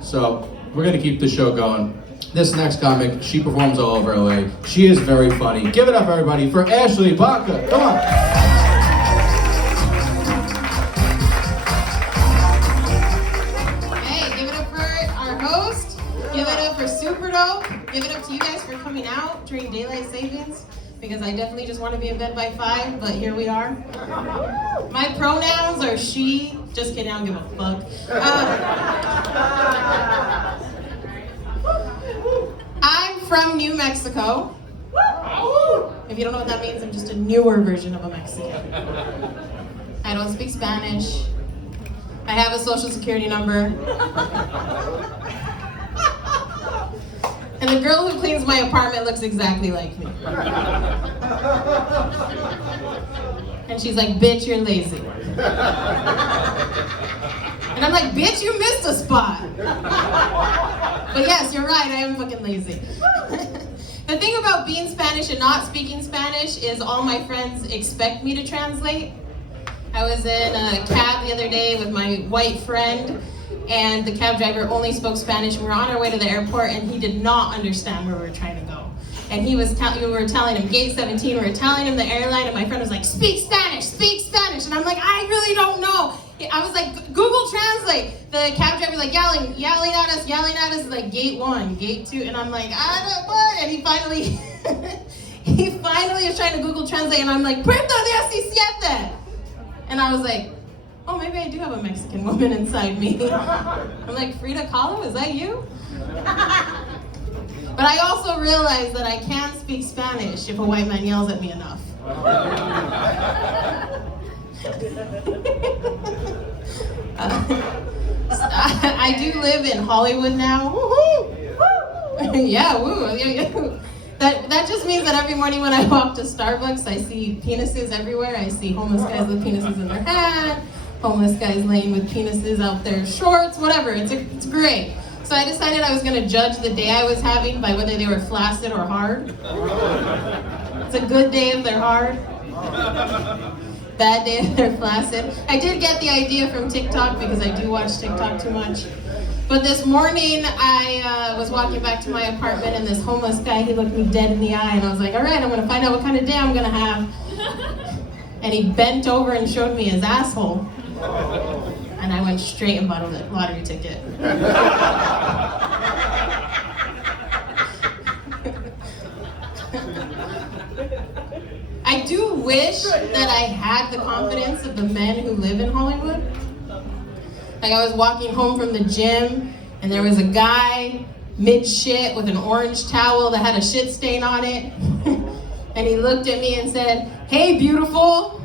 So we're gonna keep the show going. This next comic, she performs all over LA. She is very funny. Give it up, everybody, for Ashley Baca. Come on. Hey, give it up for our host. Give it up for Super Dope. Give it up to you guys for coming out during daylight savings, because I definitely just want to be in bed by 5, but here we are. My pronouns are she. Just kidding, I don't give a fuck. I'm from New Mexico. If you don't know what that means, I'm just a newer version of a Mexican. I don't speak Spanish. I have a social security number. And the girl who cleans my apartment looks exactly like me. And she's like, bitch, you're lazy. And I'm like, bitch, you missed a spot. But yes, you're right, I am fucking lazy. The thing about being Spanish and not speaking Spanish is all my friends expect me to translate. I was in a cab the other day with my white friend, and the cab driver only spoke Spanish. We were on our way to the airport, and he did not understand where we were trying to go. And we were telling him gate 17, we were telling him the airline, and my friend was like, speak Spanish, and I'm like, I really don't know. I was like, Google Translate. The cab driver was like yelling at us, like gate 1, gate 2, and I'm like, I don't know. And he finally is trying to Google Translate, and I'm like, Puerto 17. And I was like, oh, maybe I do have a Mexican woman inside me. I'm like, Frida Kahlo, is that you? But I also realized that I can speak Spanish if a white man yells at me enough. I do live in Hollywood now. Woo-hoo! Yeah, woo. That just means that every morning when I walk to Starbucks, I see penises everywhere. I see homeless guys with penises in their hand, homeless guys laying with penises out their shorts, whatever. It's great. So I decided I was going to judge the day I was having by whether they were flaccid or hard. It's a good day if they're hard. Bad day if they're flaccid. I did get the idea from TikTok because I do watch TikTok too much. But this morning I was walking back to my apartment, and this homeless guy, he looked me dead in the eye, and I was like, all right, I'm going to find out what kind of day I'm going to have. And he bent over and showed me his asshole. And I went straight and bought a lottery ticket. I do wish that I had the confidence of the men who live in Hollywood. Like, I was walking home from the gym, and there was a guy mid-shit with an orange towel that had a shit stain on it. And he looked at me and said, hey, beautiful.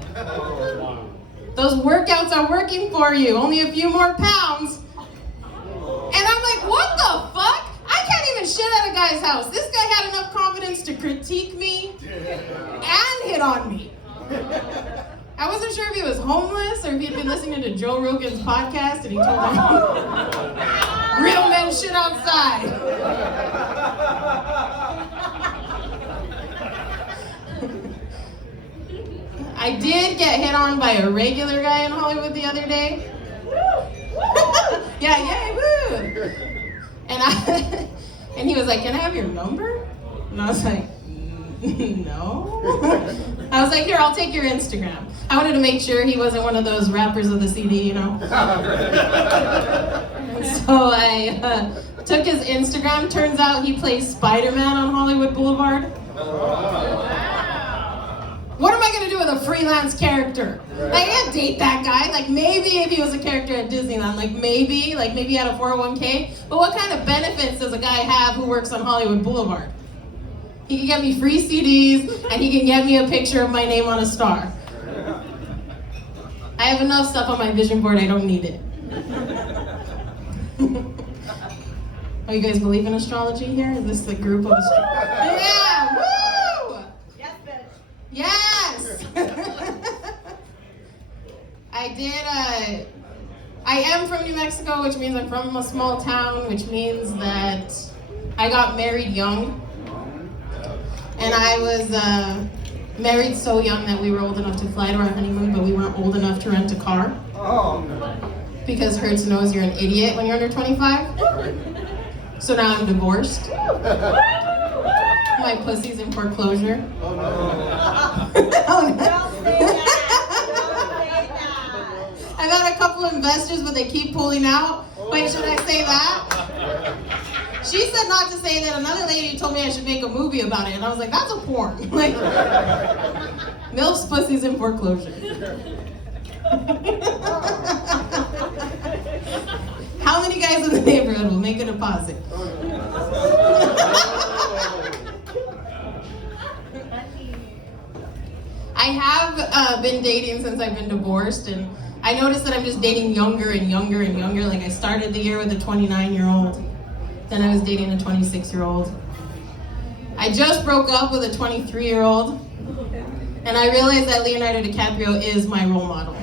Those workouts are working for you. Only a few more pounds. And I'm like, what the fuck? I can't even shit at a guy's house. This guy had enough confidence to critique me and hit on me. I wasn't sure if he was homeless or if he'd been listening to Joe Rogan's podcast and he told him, real men shit outside. I did get hit on by a regular guy in Hollywood the other day. Yeah, yay, woo! And he was like, can I have your number? And I was like, no. I was like, here, I'll take your Instagram. I wanted to make sure he wasn't one of those rappers of the CD, you know? And so I took his Instagram. Turns out he plays Spider-Man on Hollywood Boulevard. What am I gonna do with a freelance character? I can't date that guy. Like, maybe if he was a character at Disneyland, maybe he had a 401k. But what kind of benefits does a guy have who works on Hollywood Boulevard? He can get me free CDs, and he can get me a picture of my name on a star. I have enough stuff on my vision board, I don't need it. Oh, you guys believe in astrology here? Is this the group of astrologers? Yeah, woo! Yes, bitch. Yes! I am from New Mexico, which means I'm from a small town, which means that I got married young. And I was married so young that we were old enough to fly to our honeymoon, but we weren't old enough to rent a car. Oh. because Hertz knows you're an idiot when you're under 25. So now I'm divorced. My pussy's in foreclosure. Oh no. Oh, no. Don't say that. Don't say that. I've had a couple investors, but they keep pulling out. Wait, should I say that? She said not to say that. Another lady told me I should make a movie about it, and I was like, that's a porn. Like, MILF's pussy's in foreclosure. How many guys in the neighborhood will make a deposit? I have been dating since I've been divorced, and I noticed that I'm just dating younger and younger and younger. Like, I started the year with a 29-year-old, then I was dating a 26-year-old. I just broke up with a 23-year-old, and I realized that Leonardo DiCaprio is my role model.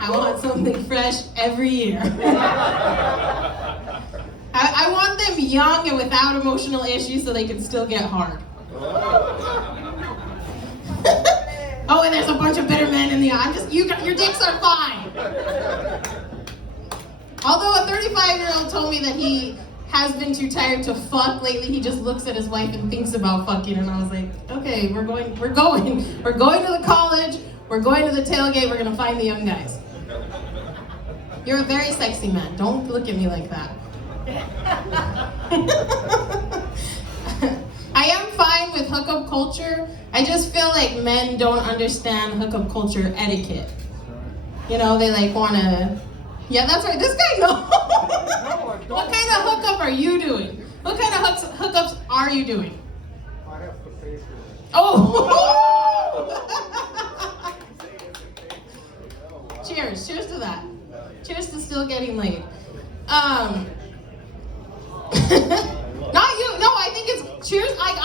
I want something fresh every year. I want them young and without emotional issues so they can still get hard. Oh, and there's a bunch of bitter men in the eye. Your dicks are fine. Although a 35-year-old told me that he has been too tired to fuck lately, he just looks at his wife and thinks about fucking, and I was like, okay, we're going to the college, we're going to the tailgate, we're gonna find the young guys. You're a very sexy man. Don't look at me like that. I am fine with hookup culture. I just feel like men don't understand hookup culture etiquette. You know, they like wanna, yeah, that's right, this guy knows. What kind of hookup are you doing? What kind of hookups are you doing? I have to pay for it. Oh! Cheers to that. Cheers to still getting laid. Not you. No, I think it's cheers. Like,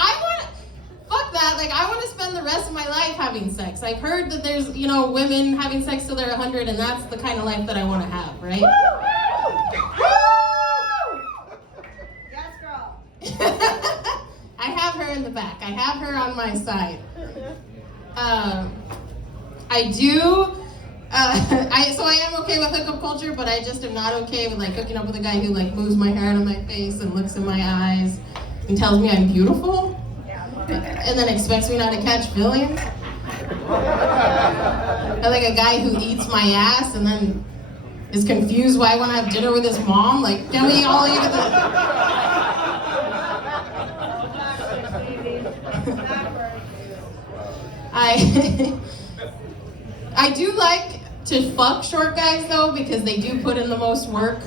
fuck that. Like, I want to spend the rest of my life having sex. I've heard that there's, women having sex till they're 100, and that's the kind of life that I want to have, right? Yes, girl. I have her in the back. I have her on my side. I do. So I am okay with hookup culture, but I just am not okay with like hooking up with a guy who like moves my hair out of my face and looks in my eyes and tells me I'm beautiful, and then expects me not to catch feelings. Or like a guy who eats my ass and then is confused why I want to have dinner with his mom. Like, can we all eat at I do like to fuck short guys though, because they do put in the most work.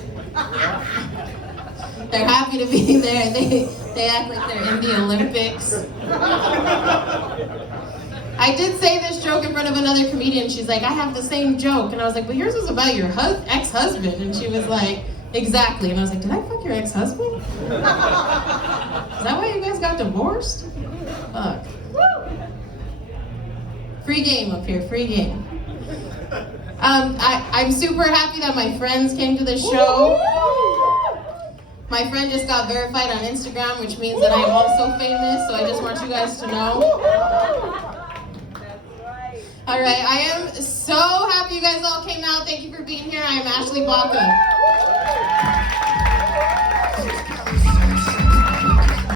They're happy to be there. They act like they're in the Olympics. I did say this joke in front of another comedian. She's like, I have the same joke. And I was like, but yours was about your ex-husband. And she was like, exactly. And I was like, did I fuck your ex-husband? Is that why you guys got divorced? Fuck. Free game up here, free game. I'm super happy that my friends came to the show. My friend just got verified on Instagram, which means that I'm also famous, so I just want you guys to know. All right, I am so happy you guys all came out. Thank you for being here. I am Ashley Baca.